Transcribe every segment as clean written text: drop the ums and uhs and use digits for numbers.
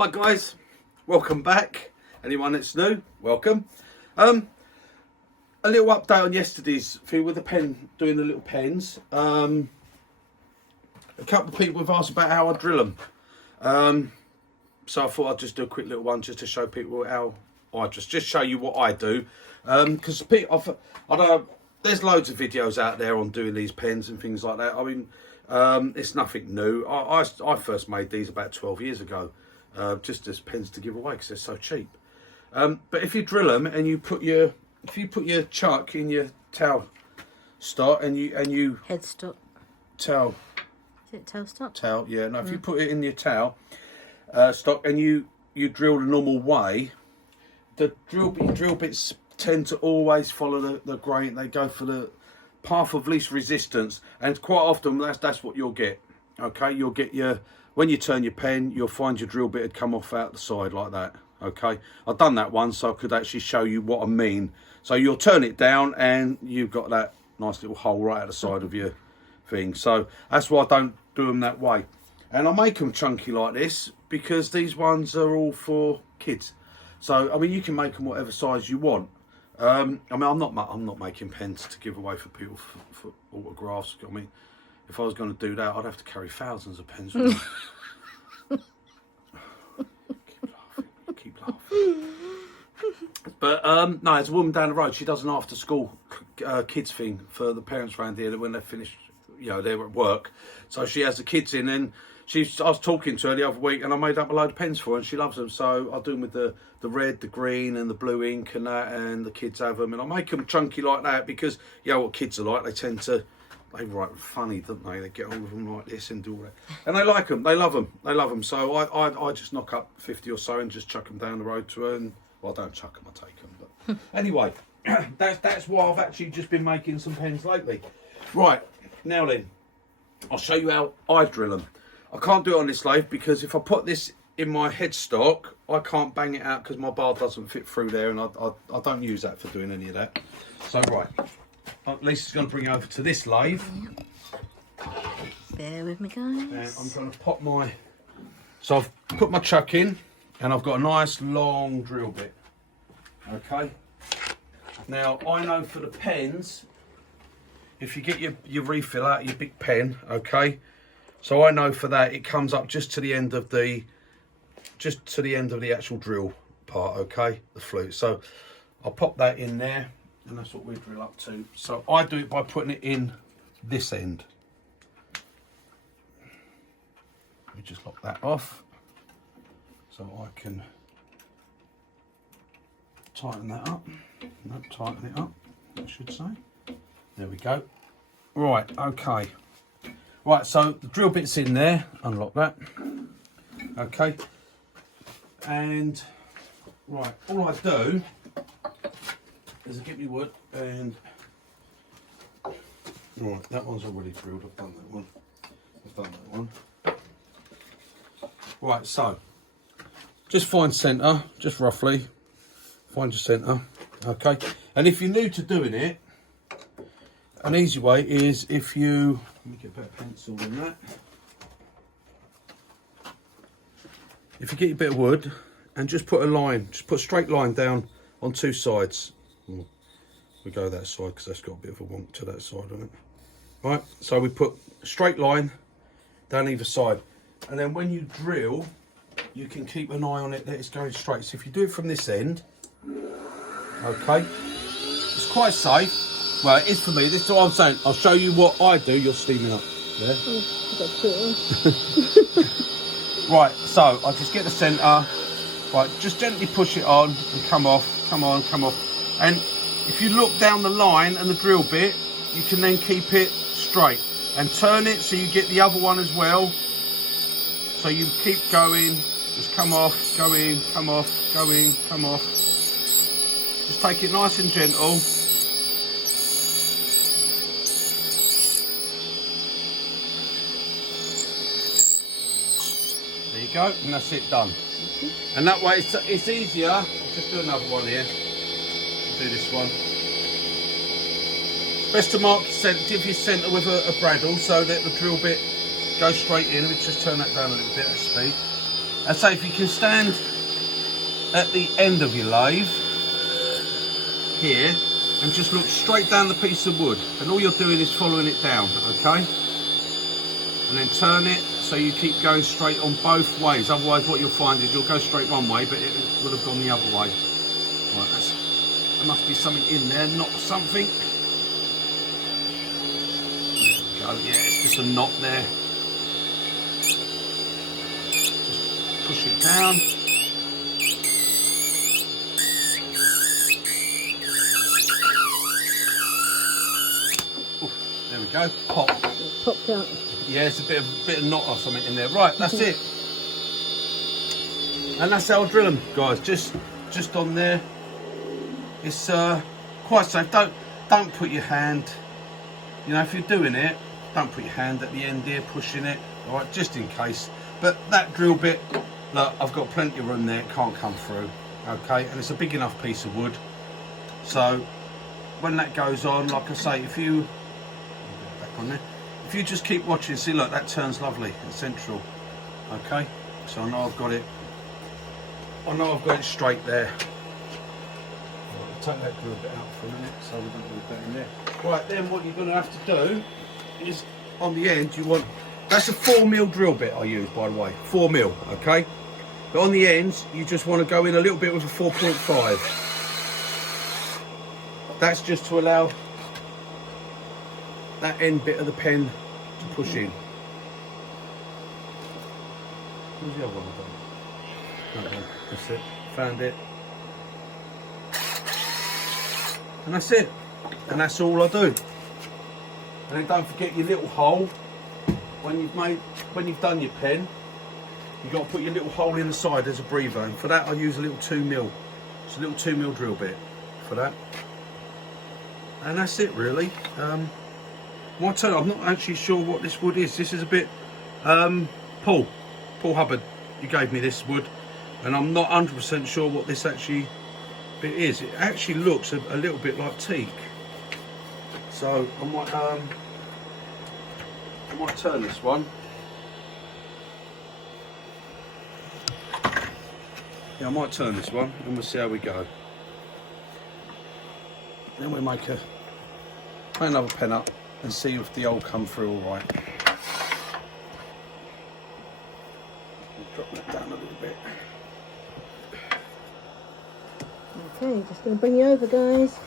Hi guys, welcome back. Anyone that's new, welcome. A little update on yesterday's thing with the pen, doing the little pens. A couple of people have asked about how I drill them. So I thought I'd just do a quick little one just to show people how I just show you what I do. Because I don't know, there's loads of videos out there on doing these pens and things like that. I mean, it's nothing new. I first made these about 12 years ago. Just as pens to give away because they're so cheap. But if you drill them and you put your chuck in your towel stock and you headstock towel. Is it tailstock? Towel, yeah. No, if you put it in your towel stock and you drill the normal way, the drill bits tend to always follow the grain. They go for the path of least resistance, and quite often that's what you'll get. Okay, you'll get when you turn your pen, you'll find your drill bit had come off out the side like that. Okay, I've done that once, so I could actually show you what I mean. So you'll turn it down and you've got that nice little hole right at the side of your thing. So that's why I don't do them that way. And I make them chunky like this because these ones are all for kids. So I mean, you can make them whatever size you want. I mean, I'm not making pens to give away for people for autographs. I mean, if I was going to do that, I'd have to carry thousands of pens. Keep laughing. But no, there's a woman down the road. She does an after-school kids thing for the parents around here. When they finish, they're at work, so she has the kids in. And I was talking to her the other week, and I made up a load of pens for her, and she loves them. So I do them with the red, the green, and the blue ink, and that. And the kids have them, and I make them chunky like that because what kids are like. They write funny, don't they? They get hold of them like this and do all that. And they like them. They love them. They love them. So I just knock up 50 or so and just chuck them down the road to her. And, well, I don't chuck them, I take them. But anyway, that's why I've actually just been making some pens lately. Right, now then, I'll show you how I drill them. I can't do it on this lathe because if I put this in my headstock, I can't bang it out because my bar doesn't fit through there. And I don't use that for doing any of that. So, right. Lisa's going to bring it over to this lathe. Bear with me, guys. And I'm going to pop so I've put my chuck in and I've got a nice long drill bit. Okay. Now, I know for the pens, if you get your refill out, your big pen, okay. So I know for that, it comes up just to the end of the actual drill part, okay, the flute. So I'll pop that in there. And that's what we drill up to. So I do it by putting it in this end. Let me just lock that off. So I can tighten that up. No, tighten it up, I should say. There we go. Right, okay. Right, so the drill bit's in there. Unlock that. Okay. And, right, all I do is I get me wood and right, that one's already drilled. I've done that one. Right, so just find centre, just roughly find your centre. Okay, and if you're new to doing it, an easy way is if you let me get a better pencil than that. If you get your bit of wood and just put a straight line down on two sides. We go that side because that's got a bit of a wonk to that side on it. Right, so we put a straight line down either side, and then when you drill, you can keep an eye on it that it's going straight. So if you do it from this end, okay, it's quite safe. Well, it is for me. This is what I'm saying. I'll show you what I do. You're steaming up. Yeah. Right, so I just get the centre. Right, just gently push it on and come off. Come on, come off. And if you look down the line and the drill bit, you can then keep it straight and turn it so you get the other one as well. So you keep going, just come off, go in, come off, go in, come off. Just take it nice and gentle. There you go, and that's it done. And that way it's easier. I'll just do another one here. Do this one. Best to mark give your centre with a bradawl so that the drill bit goes straight in. Let me just turn that down a little bit at speed. I say if you can stand at the end of your lathe here and just look straight down the piece of wood, and all you're doing is following it down, okay? And then turn it so you keep going straight on both ways. Otherwise what you'll find is you'll go straight one way, but it would have gone the other way. Right, there must be something in there, not something. There we go, yeah, it's just a knot there. Just push it down. Ooh, there we go, pop. It popped out. Yeah, it's a bit of knot or something in there. Right, that's it. And that's how I drill them, guys. Just on there. It's quite safe. Don't put your hand. You know, if you're doing it, don't put your hand at the end here pushing it. All right, just in case. But that drill bit, look, I've got plenty of room there. It can't come through. Okay, and it's a big enough piece of wood. So when that goes on, like I say, if you back on there. If you just keep watching, see, look, that turns lovely and central. Okay, so I know I've got it. I know I've got it straight there. Right, I'll take that drill bit out for a minute, so we don't leave that in there. Right, then what you're going to have to do is on the end, you want. That's a 4mm drill bit I use, by the way, 4mm. Okay, but on the ends, you just want to go in a little bit with a 4.5. That's just to allow that end bit of the pen to push in. Where's the other one gone? That's it. Found it. And that's it. And that's all I do. And then don't forget your little hole. When you've done your pen, you've got to put your little hole in the side as a breather. And for that I use a little 2mm. It's a little 2mm drill bit for that. And that's it really. Well, I tell you, I'm not actually sure what this wood is. This is a bit, Paul Hubbard, you gave me this wood, and I'm not 100% sure what this actually bit is. It actually looks a little bit like teak. So I might turn this one. Yeah, I might turn this one, and we'll see how we go. Then we make another pen up and see if the old come through all right. Drop that down a little bit. Okay, just going to bring you over, guys.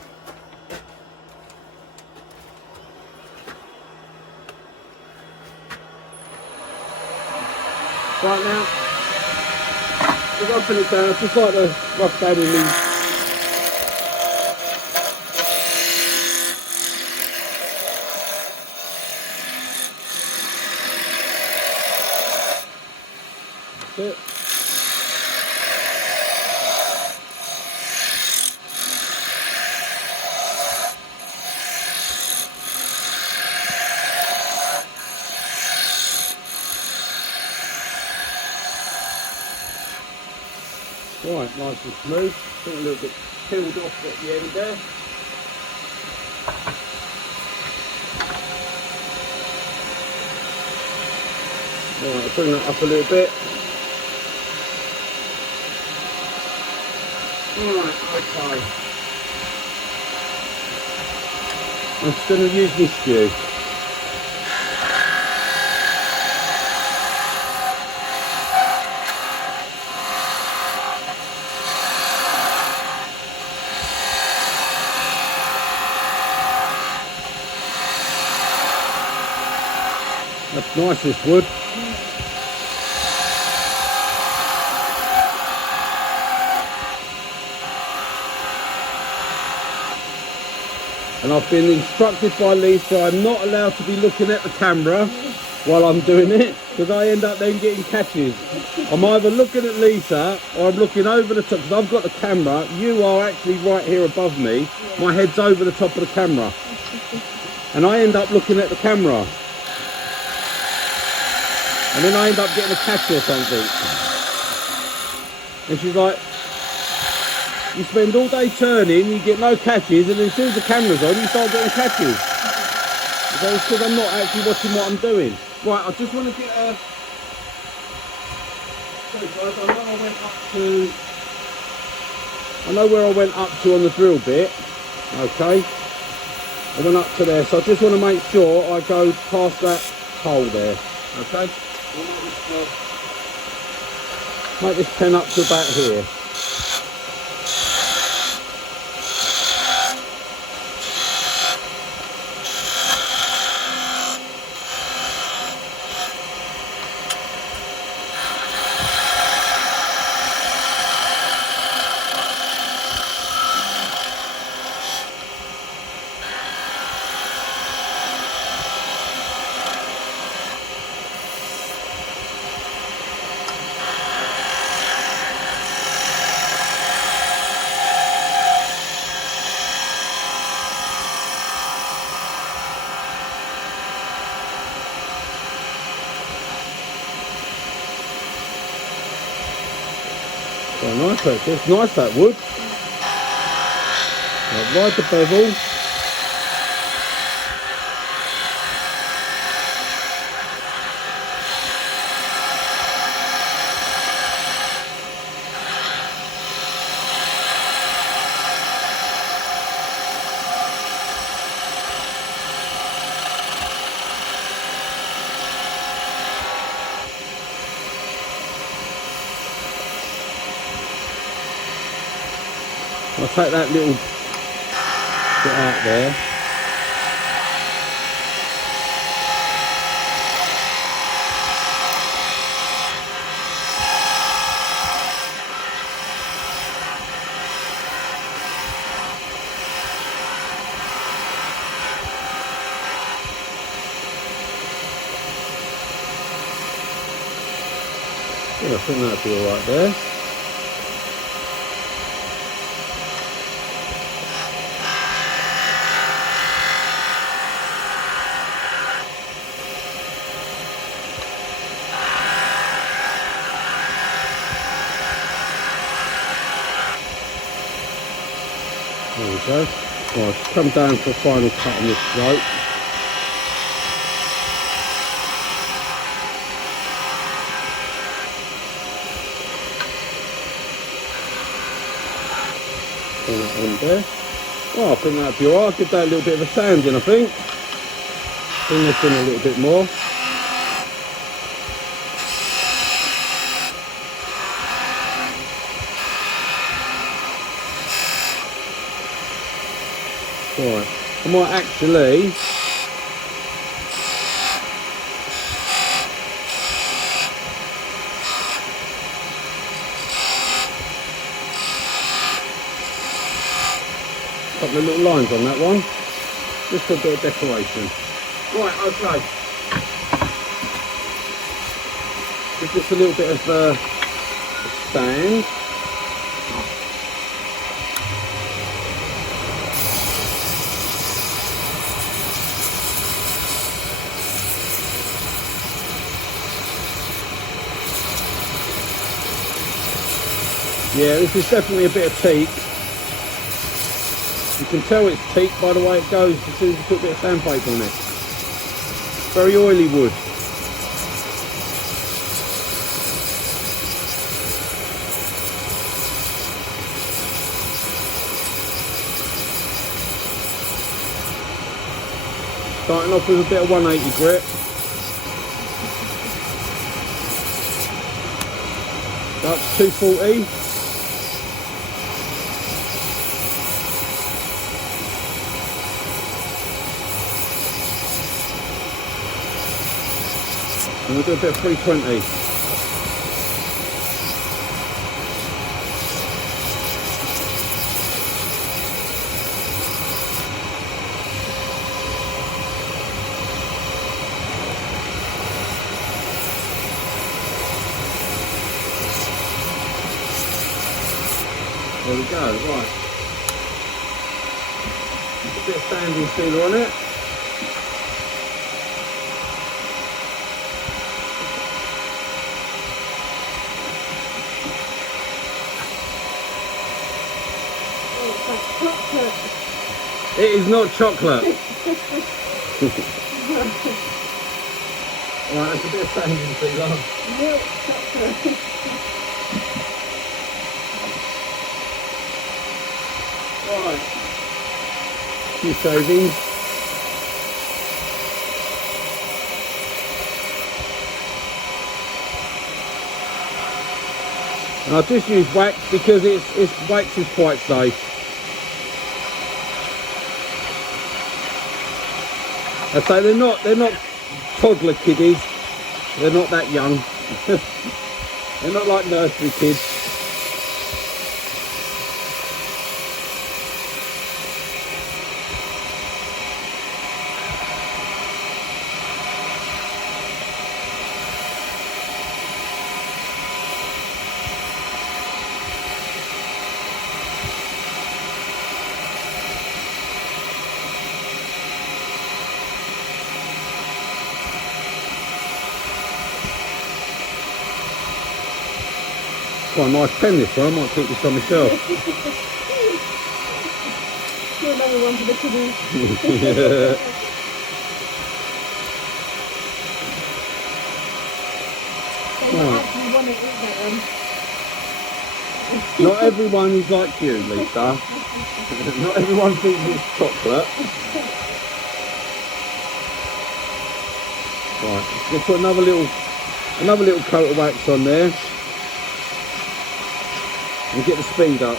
Right now, we're rubbing it down, just like the rub down in these. It. Right, nice and smooth. I think a little bit peeled off at the end there. Right, I'll bring that up a little bit. Alright, okay. I'm just going to use this skew. That's nice, this wood. And I've been instructed by Lisa I'm not allowed to be looking at the camera while I'm doing it, because I end up then getting catches. I'm either looking at Lisa or I'm looking over the top, because I've got the camera. You are actually right here above me. My head's over the top of the camera. And I end up looking at the camera. And then I end up getting a catch or something. And she's like, you spend all day turning, you get no catches, and then as soon as the camera's on, you start getting catches. So it's because I'm not actually watching what I'm doing. Right, I just want to get I know where I went up to on the drill bit. Okay. I went up to there, so I just want to make sure I go past that hole there. Okay. Make this pen up to about here. Oh, nice, it's nice that wood. Right, ride the bevel. I'll take that little bit out there. Yeah, I think that'll be alright there. There we go. Right, just come down for a final cut on this rope. Put that on there. Oh, I think that'd be alright. I'll give that a little bit of a sand in, I think. Bring this in a little bit more. Right, I might actually couple of little lines on that one, just for a bit of decoration. Right, okay. Give this a little bit of sand. Yeah, this is definitely a bit of teak. You can tell it's teak by the way it goes as soon as you put a bit of sandpaper on it. Very oily wood. Starting off with a bit of 180 grit. Up to 240. And we'll do a bit of 320. There we go, right. A bit of sanding sealer on it. It is not chocolate. Right, that's a bit of sanding thing on. Right. Few shavings. And I just use wax because wax is quite safe. I say they're not toddler kiddies. They're not that young. They're not like nursery kids. Quite a nice pen this one, I might keep this on myself. Do another one for the kiddies. They Right. actually want to eat that one. Not everyone is like you, Lisa. Not everyone thinks it's chocolate. Right, let's put another little coat of wax on there. And get the speed up.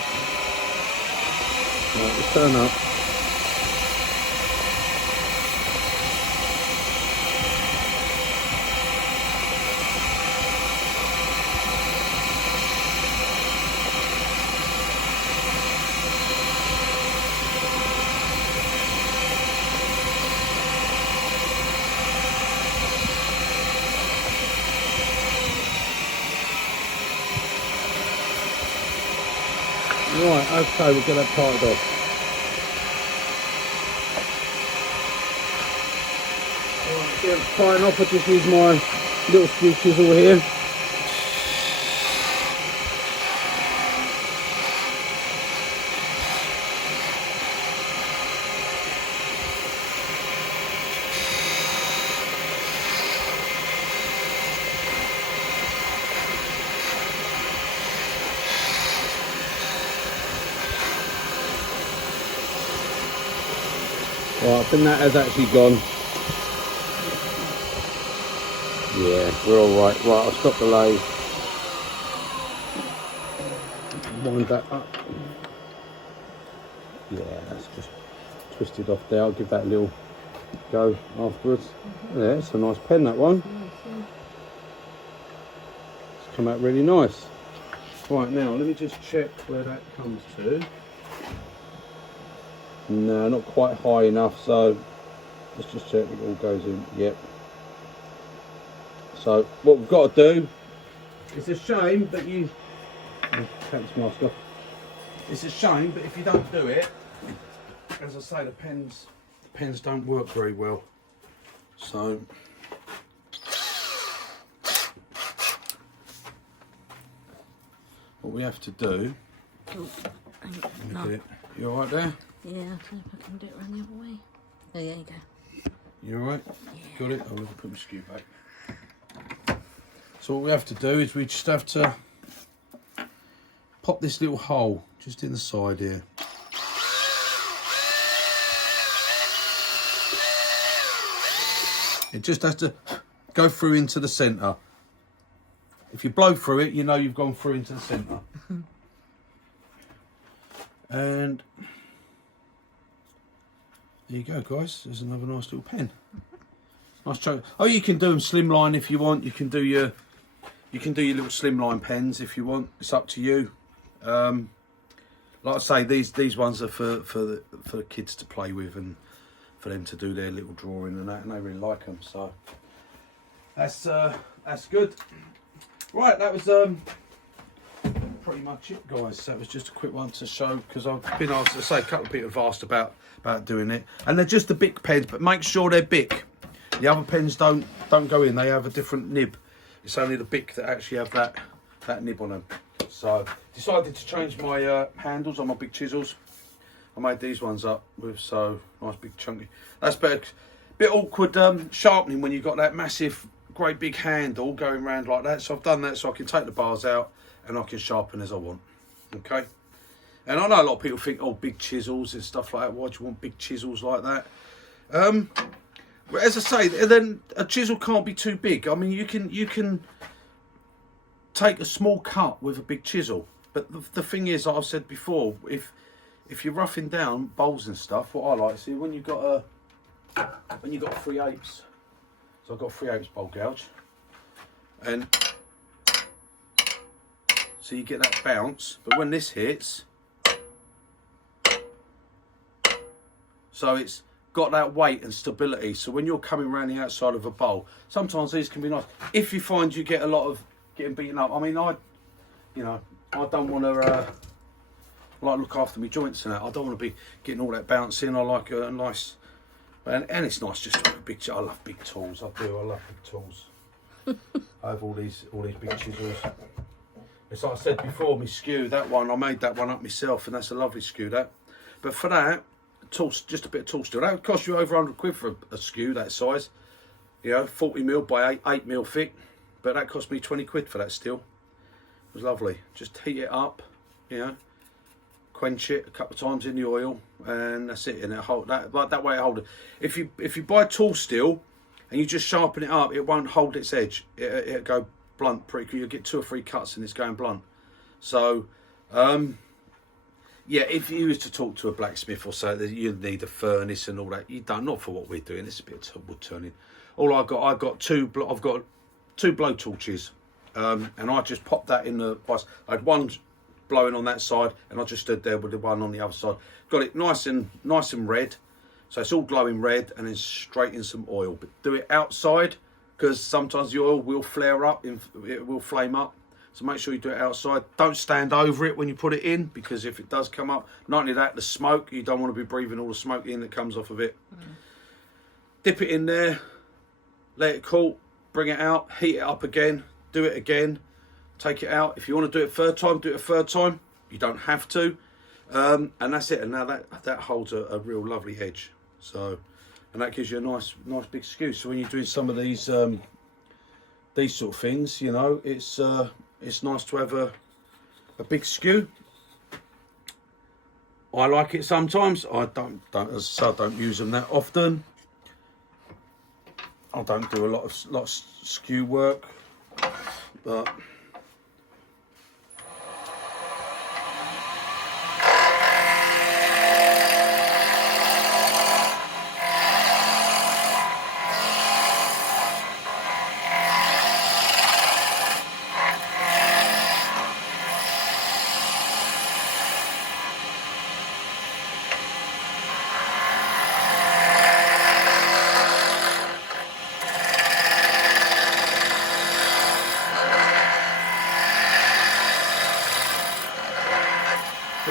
Right, let's turn up. Right, okay, we'll get that parted off. Right, get it tying off, I just use my little steel chisel here. Right, I think that has actually gone. Yeah, we're all right. Right, I'll stop the lathe. Wind that up. Yeah, that's just twisted off there. I'll give that a little go afterwards. Yeah, it's a nice pen, that one. It's come out really nice. Right, now let me just check where that comes to. No, not quite high enough, so let's just check it all goes in. Yep. So what we've got to do, it's a shame that you take this mask off. It's a shame, but if you don't do it, as I say, the pens don't work very well. So what we have to do, Oh, let me get it. You all right there? yeah, I'll see if I can do it around the other way. Oh, there you go. You all right? Yeah. Got it? I'll look, put my skew back. So what we have to do is we just have to pop this little hole just in the side here. It just has to go through into the centre. If you blow through it, you know you've gone through into the centre. And there you go, guys. There's another nice little pen. Nice choke. Oh, you can do them slimline if you want. You can do your little slimline pens if you want. It's up to you. Like I say, these ones are for kids to play with and for them to do their little drawing and that, and they really like them. So that's good. Right, that was pretty much it, guys. That was just a quick one to show, because I've been asked to say, a couple of people have asked about doing it, and they're just the Bic pens, but make sure they're Bic. The other pens don't go in. They have a different nib. It's only the Bic that actually have that nib on them. So decided to change my handles on my big chisels. I made these ones up with nice big chunky. That's better. Bit awkward sharpening when you've got that massive great big handle going around like that. So I've done that so I can take the bars out and I can sharpen as I want. Okay. And I know a lot of people think, oh, big chisels and stuff like that. Why do you want big chisels like that? Well, as I say, then a chisel can't be too big. I mean, you can take a small cut with a big chisel. But the thing is, like I've said before, if you're roughing down bowls and stuff, what I like, see, when you've got 3/8, so I've got a 3/8 bowl gouge, and so you get that bounce. But when this hits, so it's got that weight and stability. So when you're coming around the outside of a bowl, sometimes these can be nice. If you find you get a lot of getting beaten up, I mean, I don't want to like look after my joints and that. I don't want to be getting all that bouncing. I like a nice, and it's nice just to have a big. I love big tools. I do. I love big tools. I have all these big chisels. It's like I said before, my skew, that one, I made that one up myself, and that's a lovely skew, that. But for that, just a bit of tool steel, that would cost you over 100 quid for a skew that size. You know, 40mm by 8mm thick. But that cost me 20 quid for that steel. It was lovely. Just heat it up, you know, quench it a couple of times in the oil, and that's it. And it hold that, like that way it hold it. If you buy tool steel and you just sharpen it up, it won't hold its edge. It'll go blunt pretty quick. You'll get 2 or 3 cuts and it's going blunt. So, yeah, if you was to talk to a blacksmith or so, you need a furnace and all that. You don't, not for what we're doing. It's a bit of wood turning. All I've got 2 blow torches, and I just popped that in the vice. I had one blowing on that side, and I just stood there with the one on the other side. Got it nice and red, so it's all glowing red, and then straight in some oil. But do it outside, because sometimes the oil will flare up, it will flame up. So make sure you do it outside. Don't stand over it when you put it in, because if it does come up, not only that, the smoke, you don't want to be breathing all the smoke in that comes off of it. Dip it in there, let it cool, bring it out, heat it up again, do it again, take it out. If you want to do it third time, do it a third time. You don't have to. And that's it. And now that holds a real lovely edge. So, and that gives you a nice big skew. So when you're doing some of these sort of things, you know, it's nice to have a big skew. I like it sometimes. I don't as I say, I don't use them that often. I don't do a lot of skew work, but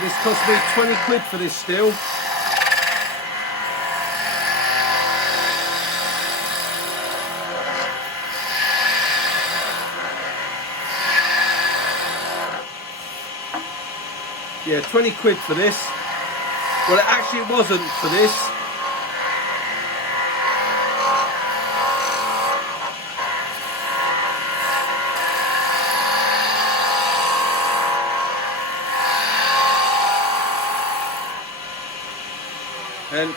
this cost me 20 quid for this steel. Yeah, 20 quid for this. Well, it actually wasn't for this. And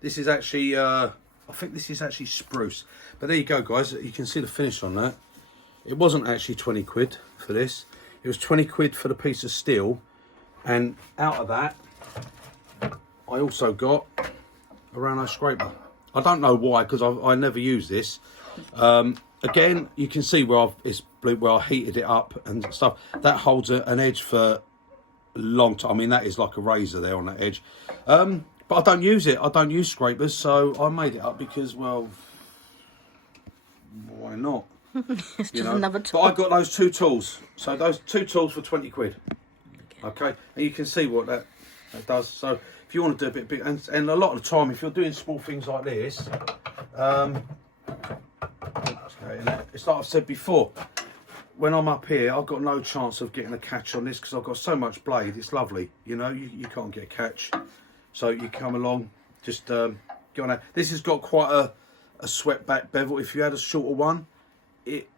this is actually, I think this is actually spruce. But there you go, guys. You can see the finish on that. It wasn't actually 20 quid for this. It was 20 quid for the piece of steel. And out of that, I also got a round scraper. I don't know why, because I never use this. Again, you can see where I heated it up and stuff. That holds an edge for long time. I mean, that is like a razor there on that edge. But I don't use it. I don't use scrapers, so I made it up because, well, why not? It's just another tool. But I got those 2 tools. So those 2 tools for 20 quid. Okay, and you can see what that does. So if you want to do a bit, and a lot of the time, if you're doing small things like this, it's like I've said before. When I'm up here, I've got no chance of getting a catch on this because I've got so much blade. It's lovely, you know. You can't get a catch, so you come along, just get on that. This has got quite a swept back bevel. If you had a shorter one, it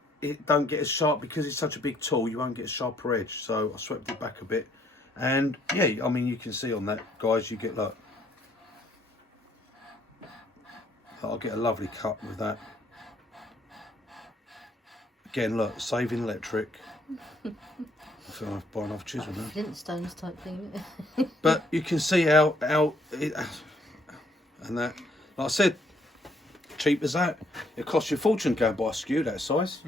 don't get as sharp because it's such a big tool. You won't get a sharper edge. So I swept it back a bit, and yeah, I mean you can see on that, guys, you get like I'll get a lovely cut with that. Again, look, saving electric. I feel I've bought another chisel now. Flintstones type thing. But you can see how it, and that, like I said, cheap as that. It costs you a fortune to go and buy a skew that size.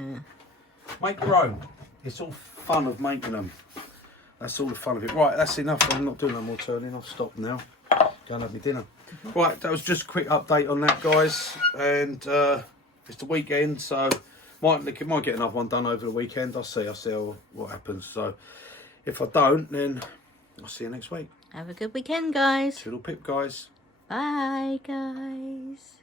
Make your own. It's all fun of making them. That's all the fun of it. Right, that's enough. I'm not doing no more turning. I've stopped now. Go and have my dinner. Right, that was just a quick update on that, guys. And it's the weekend, so might get another one done over the weekend. I'll see what happens. So if I don't, then I'll see you next week. Have a good weekend, guys. Toodle pip, guys. Bye, guys.